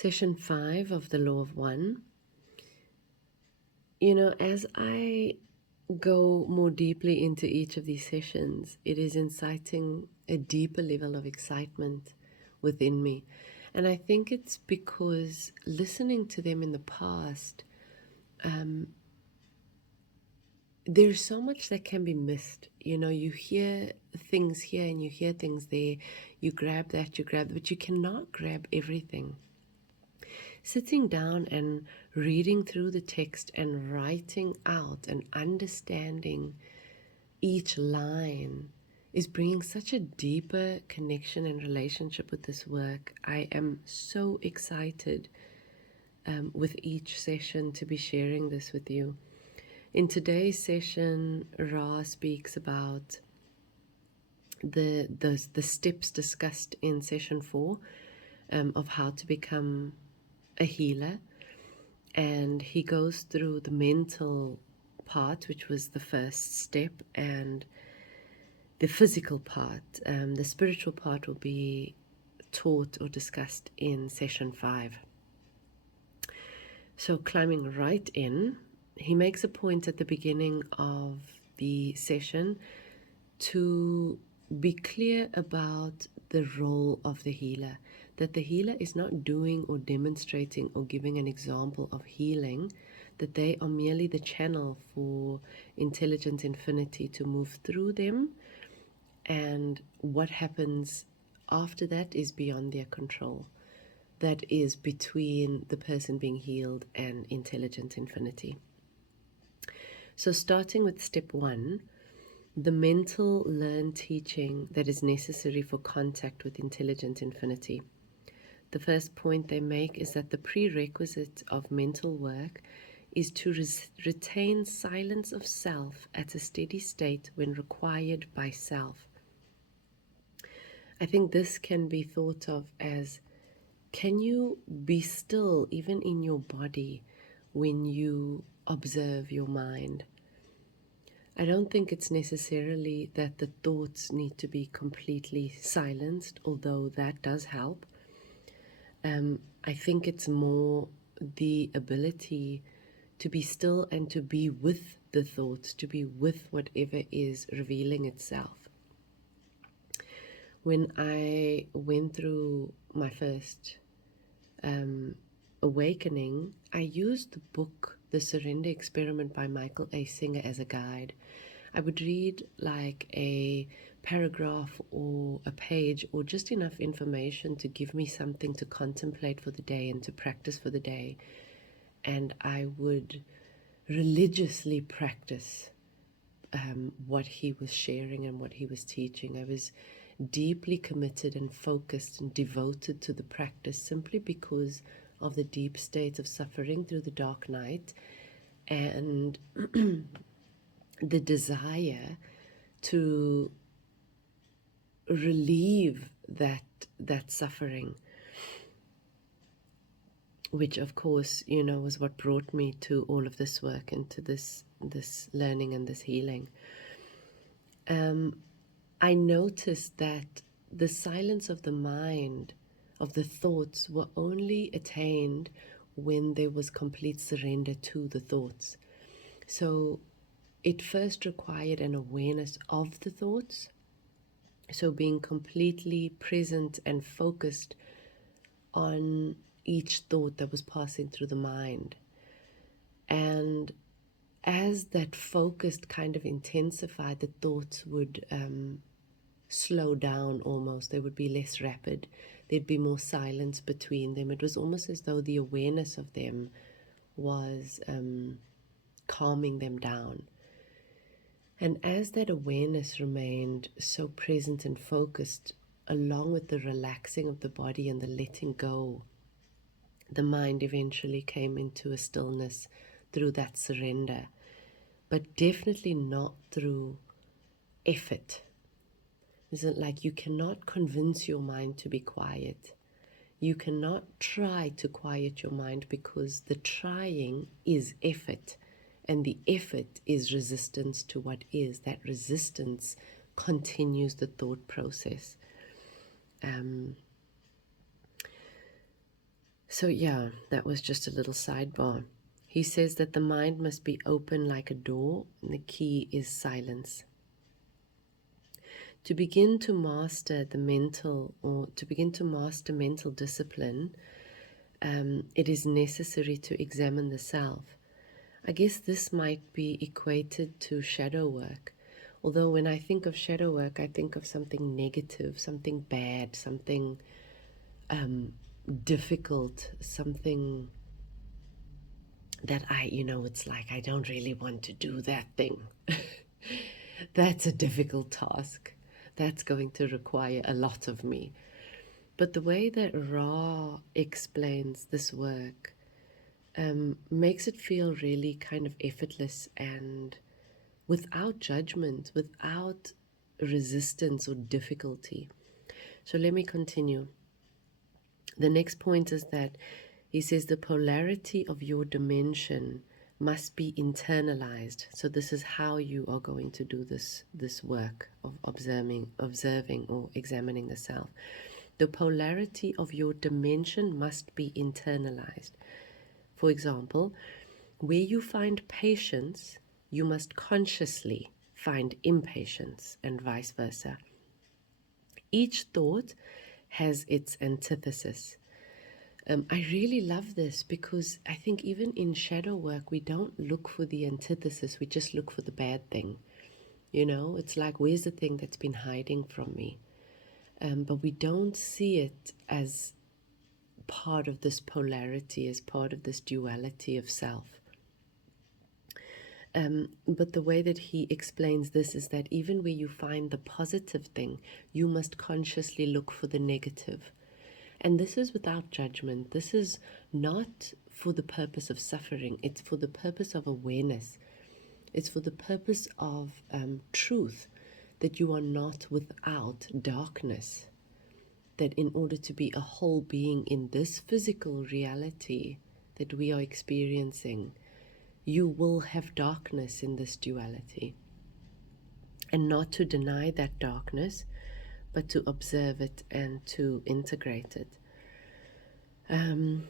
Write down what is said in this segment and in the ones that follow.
Session 5 of the Law of One. As I go more deeply into each of these sessions, it is inciting a deeper level of excitement within me. And I think it's because listening to them in the past, there's so much that can be missed. You hear things here and you hear things there. You grab that, but you cannot grab everything. Sitting down and reading through the text and writing out and understanding each line is bringing such a deeper connection and relationship with this work. I am so excited with each session to be sharing this with you. In today's session, Ra speaks about the steps discussed in session 4 of how to become a healer, and he goes through the mental part, which was the first step, and the physical part. The spiritual part will be taught or discussed in session 5. So climbing right in, he makes a point at the beginning of the session to be clear about the role of the healer, that the healer is not doing or demonstrating or giving an example of healing, that they are merely the channel for intelligent infinity to move through them, and what happens after that is beyond their control. That is between the person being healed and intelligent infinity. So starting with step 1, the mental learned teaching that is necessary for contact with intelligent infinity. The first point they make is that the prerequisite of mental work is to retain silence of self at a steady state when required by self. I think this can be thought of as, can you be still even in your body when you observe your mind? I don't think it's necessarily that the thoughts need to be completely silenced, although that does help. I think it's more the ability to be still and to be with the thoughts, to be with whatever is revealing itself. When I went through my first awakening, I used the book The Surrender Experiment by Michael A. Singer as a guide. I would read like a paragraph or a page or just enough information to give me something to contemplate for the day and to practice for the day. And I would religiously practice what he was sharing and what he was teaching. I was deeply committed and focused and devoted to the practice simply because of the deep state of suffering through the dark night and the desire to relieve that suffering, which of course was what brought me to all of this work and to this learning and this healing. I noticed that the silence of the mind, of the thoughts, were only attained when there was complete surrender to the thoughts. So it first required an awareness of the thoughts, so being completely present and focused on each thought that was passing through the mind. And as that focused kind of intensified, the thoughts would slow down almost. They would be less rapid. There'd be more silence between them. It was almost as though the awareness of them was calming them down. And as that awareness remained so present and focused, along with the relaxing of the body and the letting go, the mind eventually came into a stillness through that surrender, but definitely not through effort. Isn't like you cannot convince your mind to be quiet. You cannot try to quiet your mind because the trying is effort. And the effort is resistance to what is. That resistance continues the thought process. So, yeah, that was just a little sidebar. He says that the mind must be open like a door, and the key is silence. To begin to master the mental, or to begin to master mental discipline, it is necessary to examine the self. I guess this might be equated to shadow work. Although when I think of shadow work, I think of something negative, something bad, something difficult, something that it's like I don't really want to do that thing. That's a difficult task. That's going to require a lot of me. But the way that Ra explains this work makes it feel really kind of effortless and without judgment, without resistance or difficulty. So let me continue. The next point is that he says the polarity of your dimension must be internalized. So this is how you are going to do this work of observing or examining the self. The polarity of your dimension must be internalized. For example, where you find patience, you must consciously find impatience, and vice versa. Each thought has its antithesis. I really love this because I think even in shadow work, we don't look for the antithesis, we just look for the bad thing. It's like, where's the thing that's been hiding from me? But we don't see it as part of this polarity, as part of this duality of self. But the way that he explains this is that even where you find the positive thing, you must consciously look for the negative. And this is without judgment. This is not for the purpose of suffering. It's for the purpose of awareness. It's for the purpose of truth, that you are not without darkness. That in order to be a whole being in this physical reality that we are experiencing, you will have darkness in this duality. And not to deny that darkness, but to observe it and to integrate it.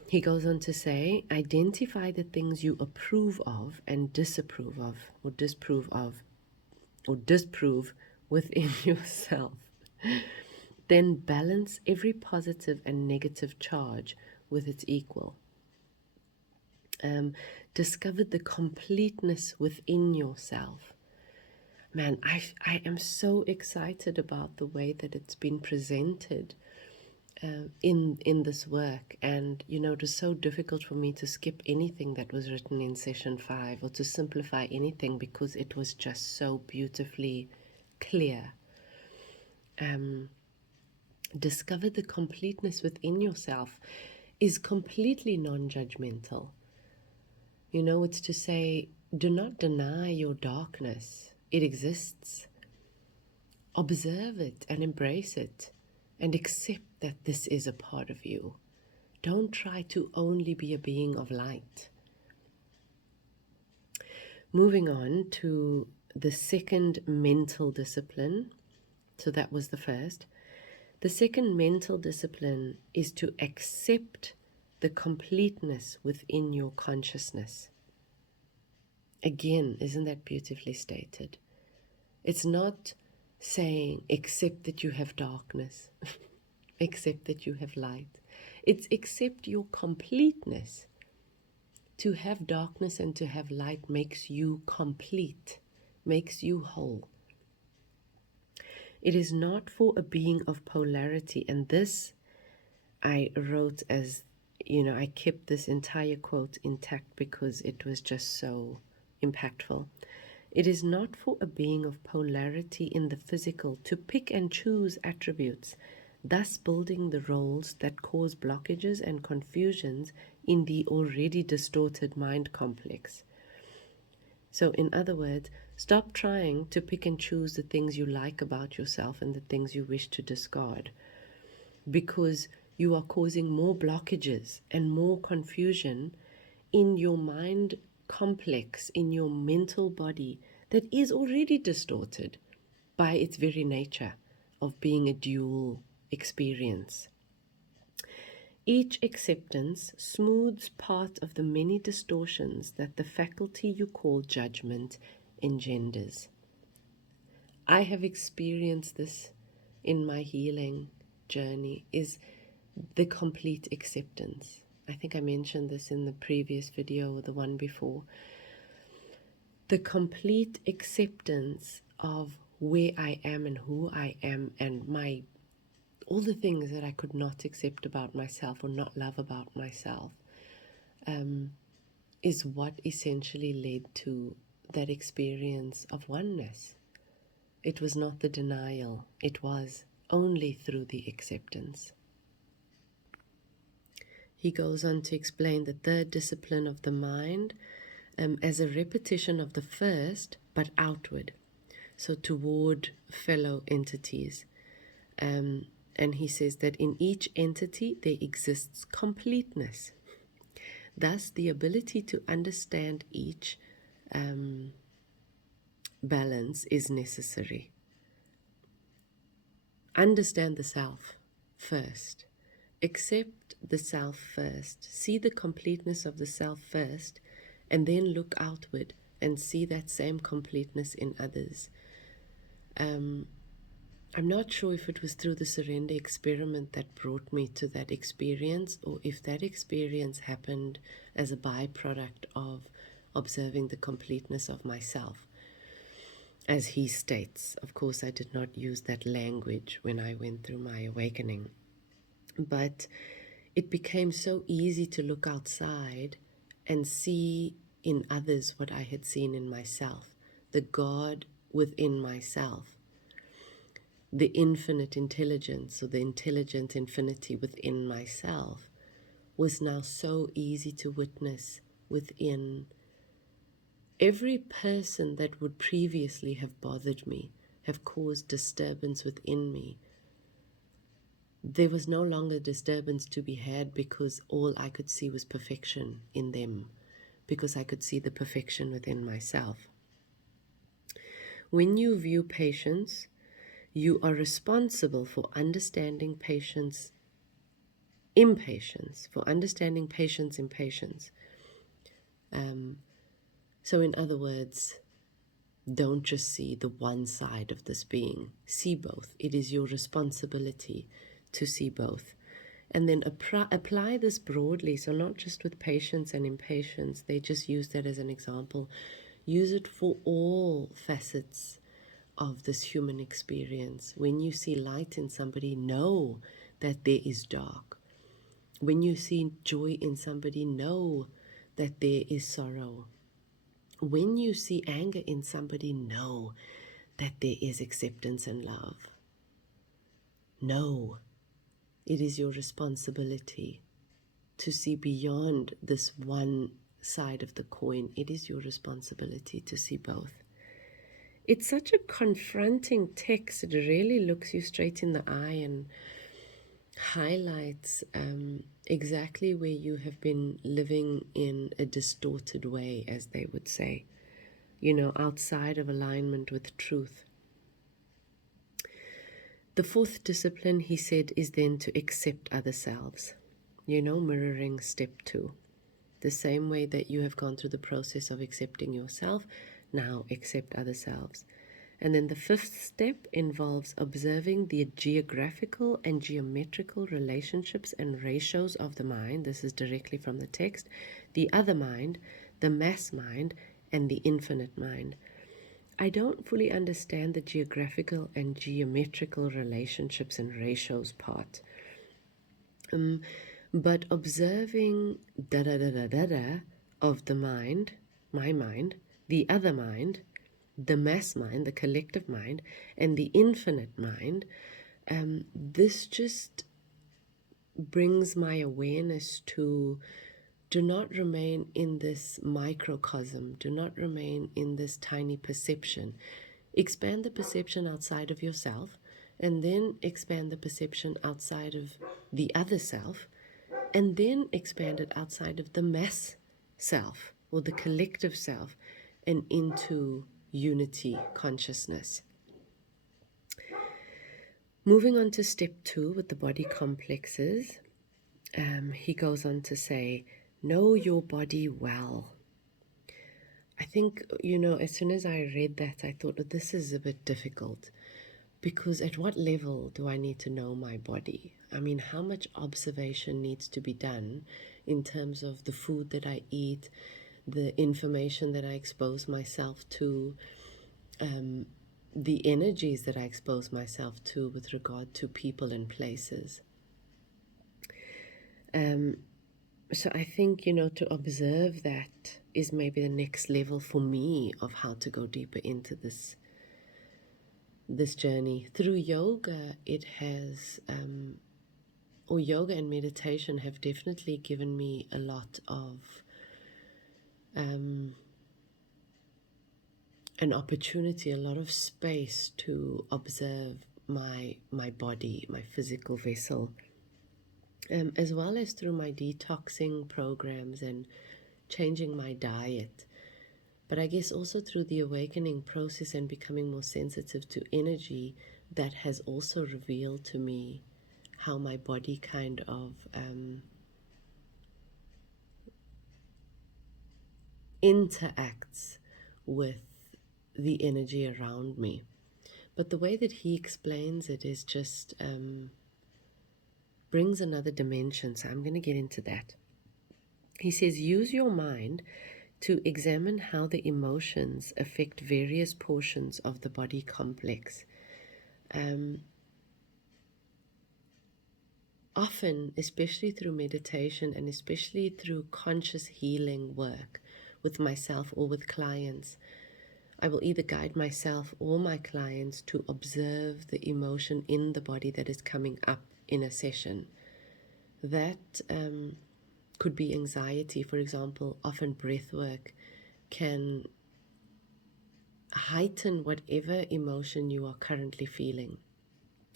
He goes on to say, identify the things you approve of and disapprove of, or disprove within yourself. Then balance every positive and negative charge with its equal. Discover the completeness within yourself. Man, I am so excited about the way that it's been presented in this work. And, it was so difficult for me to skip anything that was written in session 5 or to simplify anything because it was just so beautifully clear. Discover the completeness within yourself is completely non-judgmental. It's to say, do not deny your darkness. It exists. Observe it and embrace it and accept that this is a part of you. Don't try to only be a being of light. Moving on to the second mental discipline. So that was the first. The second mental discipline is to accept the completeness within your consciousness. Again, isn't that beautifully stated? It's not saying accept that you have darkness, accept that you have light. It's accept your completeness. To have darkness and to have light makes you complete, makes you whole. It is not for a being of polarity, and this I wrote as, I kept this entire quote intact because it was just so impactful. It is not for a being of polarity in the physical to pick and choose attributes, thus building the roles that cause blockages and confusions in the already distorted mind complex. So, in other words, stop trying to pick and choose the things you like about yourself and the things you wish to discard, because you are causing more blockages and more confusion in your mind complex, in your mental body that is already distorted by its very nature of being a dual experience. Each acceptance smooths part of the many distortions that the faculty you call judgment engenders. I have experienced this in my healing journey, is the complete acceptance. I think I mentioned this in the previous video or the one before. The complete acceptance of where I am and who I am and all the things that I could not accept about myself or not love about myself is what essentially led to that experience of oneness. It was not the denial, it was only through the acceptance. He goes on to explain the third discipline of the mind as a repetition of the first, but outward, so toward fellow entities. And he says that in each entity there exists completeness. Thus, the ability to understand each balance is necessary. Understand the self first. Accept the self first. See the completeness of the self first, and then look outward and see that same completeness in others. I'm not sure if it was through the surrender experiment that brought me to that experience, or if that experience happened as a byproduct of observing the completeness of myself. As he states, of course, I did not use that language when I went through my awakening, but it became so easy to look outside and see in others what I had seen in myself, the God within myself, the infinite intelligence, or the intelligent infinity within myself, was now so easy to witness within every person that would previously have bothered me, have caused disturbance within me. There was no longer disturbance to be had because all I could see was perfection in them, because I could see the perfection within myself. When you view patience, you are responsible for understanding patience impatience, for understanding patience impatience. So in other words, don't just see the one side of this being. See both. It is your responsibility to see both. And then apply this broadly, so not just with patience and impatience. They just use that as an example. Use it for all facets of this human experience. When you see light in somebody, know that there is dark. When you see joy in somebody, know that there is sorrow. When you see anger in somebody, know that there is acceptance and love. Know it is your responsibility to see beyond this one side of the coin. It is your responsibility to see both. It's such a confronting text. It really looks you straight in the eye and highlights exactly where you have been living in a distorted way, as they would say, outside of alignment with truth. The fourth discipline, he said, is then to accept other selves, mirroring step 2. The same way that you have gone through the process of accepting yourself, now accept other selves. And then the fifth step involves observing the geographical and geometrical relationships and ratios of the mind. This is directly from the text. The other mind, the mass mind, and the infinite mind. I don't fully understand the geographical and geometrical relationships and ratios part. But observing of the mind, my mind, the other mind, the mass mind, the collective mind, and the infinite mind, this just brings my awareness to do not remain in this microcosm, do not remain in this tiny perception. Expand the perception outside of yourself, and then expand the perception outside of the other self, and then expand it outside of the mass self or the collective self and into unity consciousness. Moving on to step 2 with the body complexes. He goes on to say, know your body well. I think, as soon as I read that, I thought, that this is a bit difficult, because at what level do I need to know my body? I mean, how much observation needs to be done in terms of the food that I eat, the information that I expose myself to, the energies that I expose myself to with regard to people and places. So I think, to observe that is maybe the next level for me of how to go deeper into this journey. Through yoga, it has, or yoga and meditation have definitely given me a lot of an opportunity, a lot of space to observe my body, my physical vessel, as well as through my detoxing programs and changing my diet. But I guess also through the awakening process and becoming more sensitive to energy, that has also revealed to me how my body kind of interacts with the energy around me. But the way that he explains it is just brings another dimension. So I'm going to get into that. He says, use your mind to examine how the emotions affect various portions of the body complex. Often, especially through meditation and especially through conscious healing work with myself or with clients, I will either guide myself or my clients to observe the emotion in the body that is coming up in a session. That could be anxiety, for example. Often breath work can heighten whatever emotion you are currently feeling.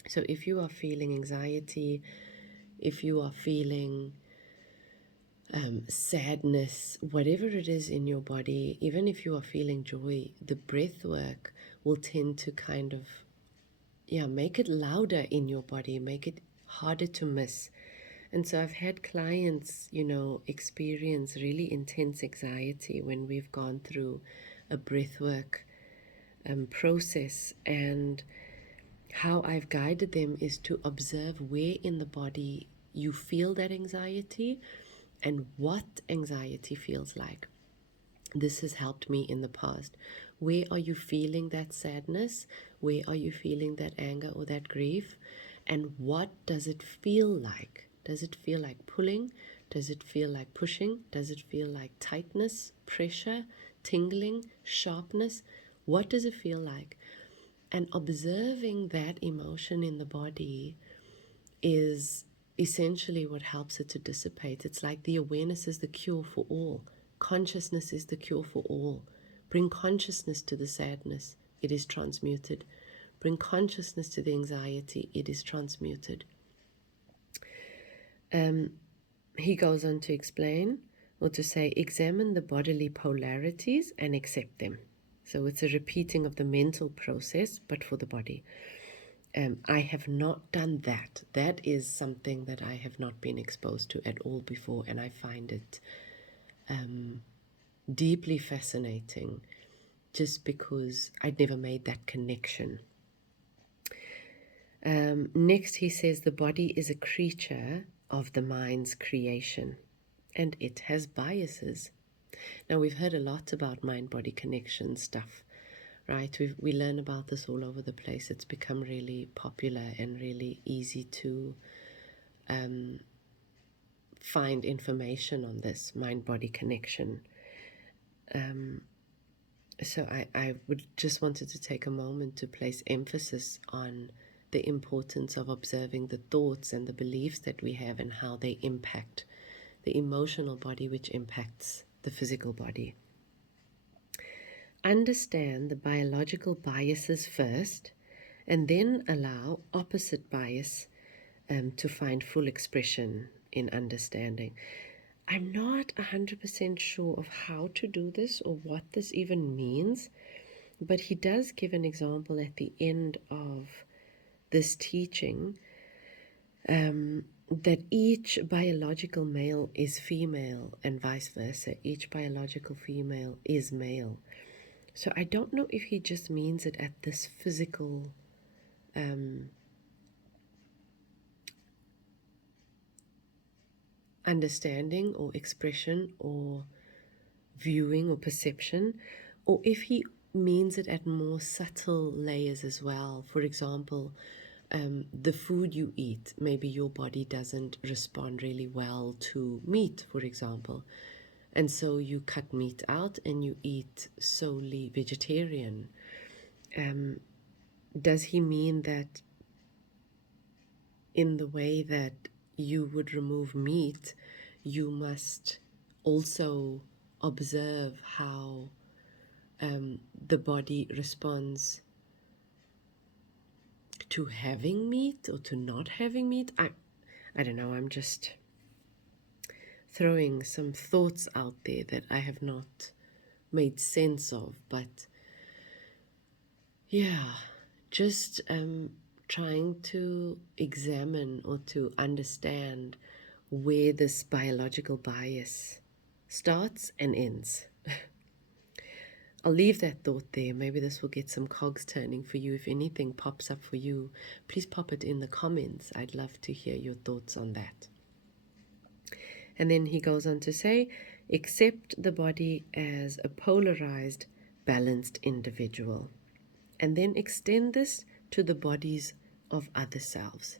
So if you are feeling anxiety, if you are feeling sadness, whatever it is in your body, even if you are feeling joy, the breath work will tend to kind of, make it louder in your body, make it harder to miss. And so I've had clients, experience really intense anxiety when we've gone through a breathwork process. And how I've guided them is to observe where in the body you feel that anxiety and what anxiety feels like. This has helped me in the past. Where are you feeling that sadness? Where are you feeling that anger or that grief? And what does it feel like? Does it feel like pulling? Does it feel like pushing? Does it feel like tightness, pressure, tingling, sharpness? What does it feel like? And observing that emotion in the body is essentially what helps it to dissipate. It's like the awareness is the cure for all. Consciousness is the cure for all. Bring consciousness to the sadness, it is transmuted. Bring consciousness to the anxiety, it is transmuted. He goes on to explain, or to say, examine the bodily polarities and accept them. So it's a repeating of the mental process, but for the body. I have not done that. That is something that I have not been exposed to at all before, and I find it deeply fascinating, just because I'd never made that connection. Next, he says the body is a creature of the mind's creation, and it has biases. Now, we've heard a lot about mind-body connection stuff, right? We learn about this all over the place. It's become really popular and really easy to find information on this mind-body connection. So I would just wanted to take a moment to place emphasis on the importance of observing the thoughts and the beliefs that we have and how they impact the emotional body, which impacts the physical body. Understand the biological biases first, and then allow opposite bias to find full expression in understanding. I'm not 100% sure of how to do this or what this even means, but he does give an example at the end of this teaching that each biological male is female and vice versa. Each biological female is male. So I don't know if he just means it at this physical understanding or expression or viewing or perception, or if he means it at more subtle layers as well. For example, the food you eat, maybe your body doesn't respond really well to meat, for example. And so you cut meat out and you eat solely vegetarian. Does he mean that in the way that you would remove meat, you must also observe how the body responds to having meat or to not having meat? I don't know. I'm just throwing some thoughts out there that I have not made sense of. But yeah, just trying to examine or to understand where this biological bias starts and ends. I'll leave that thought there. Maybe this will get some cogs turning for you. If anything pops up for you, please pop it in the comments. I'd love to hear your thoughts on that. And then he goes on to say, accept the body as a polarized, balanced individual. And then extend this to the bodies of other selves.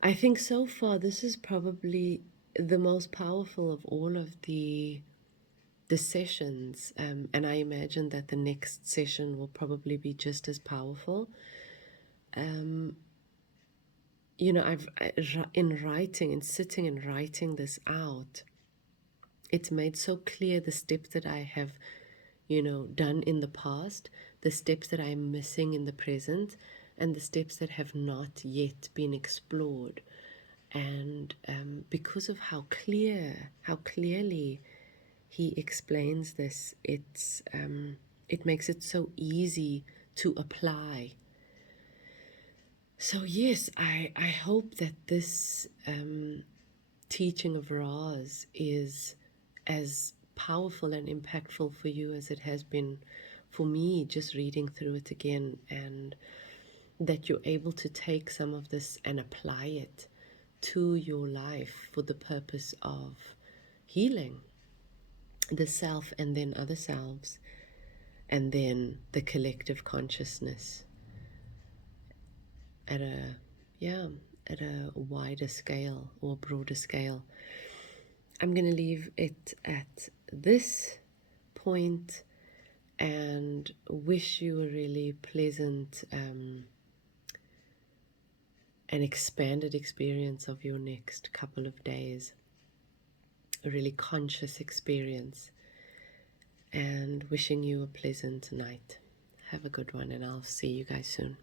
I think so far this is probably the most powerful of all of the sessions, and I imagine that the next session will probably be just as powerful. I've in writing and sitting and writing this out, it's made so clear the steps that I have, done in the past, the steps that I'm missing in the present, and the steps that have not yet been explored. And because of how clearly he explains this, it makes it so easy to apply. So yes, I hope that this teaching of Ra's is as powerful and impactful for you as it has been for me just reading through it again, and that you're able to take some of this and apply it to your life for the purpose of healing the self and then other selves, and then the collective consciousness at a wider scale or broader scale. I'm going to leave it at this point and wish you a really pleasant and expanded experience of your next couple of days, a really conscious experience, and wishing you a pleasant night. Have a good one, and I'll see you guys soon.